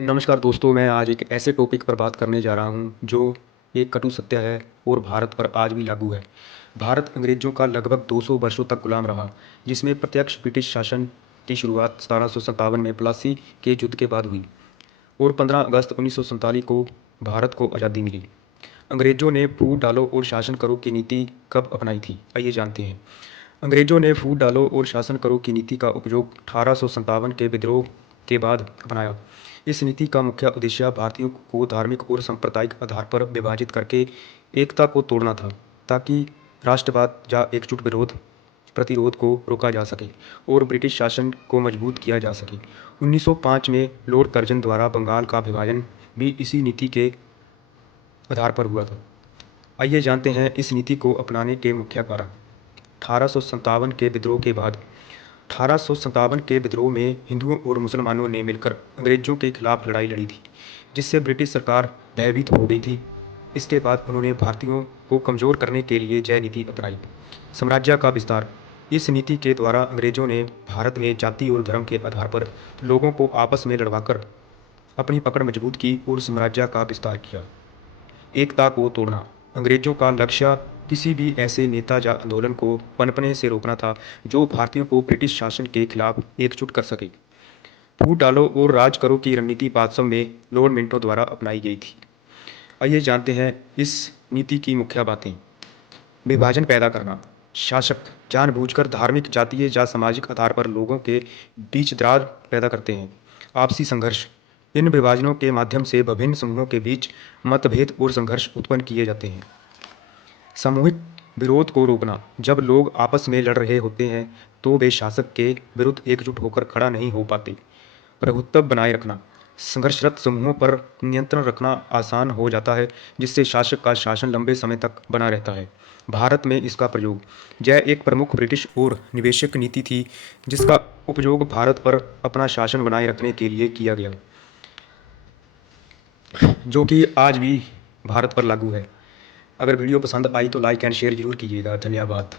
नमस्कार दोस्तों, मैं आज एक ऐसे टॉपिक पर बात करने जा रहा हूँ जो एक कटु सत्य है और भारत पर आज भी लागू है। भारत अंग्रेज़ों का लगभग 200 वर्षों तक गुलाम रहा, जिसमें प्रत्यक्ष ब्रिटिश शासन की शुरुआत 1757 में प्लासी के युद्ध के बाद हुई और 15 अगस्त 1947 को भारत को आज़ादी मिली। अंग्रेज़ों ने फूट डालो और शासन करो की नीति कब अपनाई थी? आइए जानते हैं। अंग्रेज़ों ने फूट डालो और शासन करो की नीति का उपयोग 1857 के विद्रोह के बाद अपनाया। इस नीति का मुख्य उद्देश्य भारतीयों को धार्मिक और सांप्रदायिक आधार पर विभाजित करके एकता को तोड़ना था, ताकि राष्ट्रवाद या एकजुट विरोध प्रतिरोध को रोका जा सके और ब्रिटिश शासन को मजबूत किया जा सके। 1905 में लॉर्ड कर्जन द्वारा बंगाल का विभाजन भी इसी नीति के आधार पर हुआ था। आइए जानते हैं इस नीति को अपनाने के मुख्य कारण। 1857 के विद्रोह के बाद 1857 के विद्रोह में हिंदुओं और मुसलमानों ने मिलकर अंग्रेज़ों के खिलाफ लड़ाई लड़ी थी, जिससे ब्रिटिश सरकार भयभीत हो गई थी। इसके बाद उन्होंने भारतीयों को कमज़ोर करने के लिए जय नीति अपनाई। साम्राज्य का विस्तार। इस नीति के द्वारा अंग्रेज़ों ने भारत में जाति और धर्म के आधार पर लोगों को आपस में लड़वाकर अपनी पकड़ मजबूत की और साम्राज्य का विस्तार किया। एकता को तोड़ना। अंग्रेज़ों का लक्ष्य किसी भी ऐसे नेता या आंदोलन को पनपने से रोकना था जो भारतीयों को ब्रिटिश शासन के खिलाफ एकजुट कर सके। फूट डालो और राज करो की रणनीति वास्तव में लॉर्ड मिंटो द्वारा अपनाई गई थी। आइए जानते हैं इस नीति की मुख्य बातें। विभाजन पैदा करना। शासक जानबूझकर धार्मिक, जातीय या सामाजिक आधार पर लोगों के बीच दरार पैदा करते हैं। आपसी संघर्ष। इन विभाजनों के माध्यम से विभिन्न समूहों के बीच मतभेद और संघर्ष उत्पन्न किए जाते हैं। सामूहिक विरोध को रोकना। जब लोग आपस में लड़ रहे होते हैं तो वे शासक के विरुद्ध एकजुट होकर खड़ा नहीं हो पाते। प्रभुत्व बनाए रखना। संघर्षरत समूहों पर नियंत्रण रखना आसान हो जाता है, जिससे शासक का शासन लंबे समय तक बना रहता है। भारत में इसका प्रयोग। यह एक प्रमुख ब्रिटिश और निवेशक नीति थी, जिसका उपयोग भारत पर अपना शासन बनाए रखने के लिए किया गया, जो कि आज भी भारत पर लागू है। अगर वीडियो पसंद आई तो लाइक एंड शेयर जरूर कीजिएगा। धन्यवाद।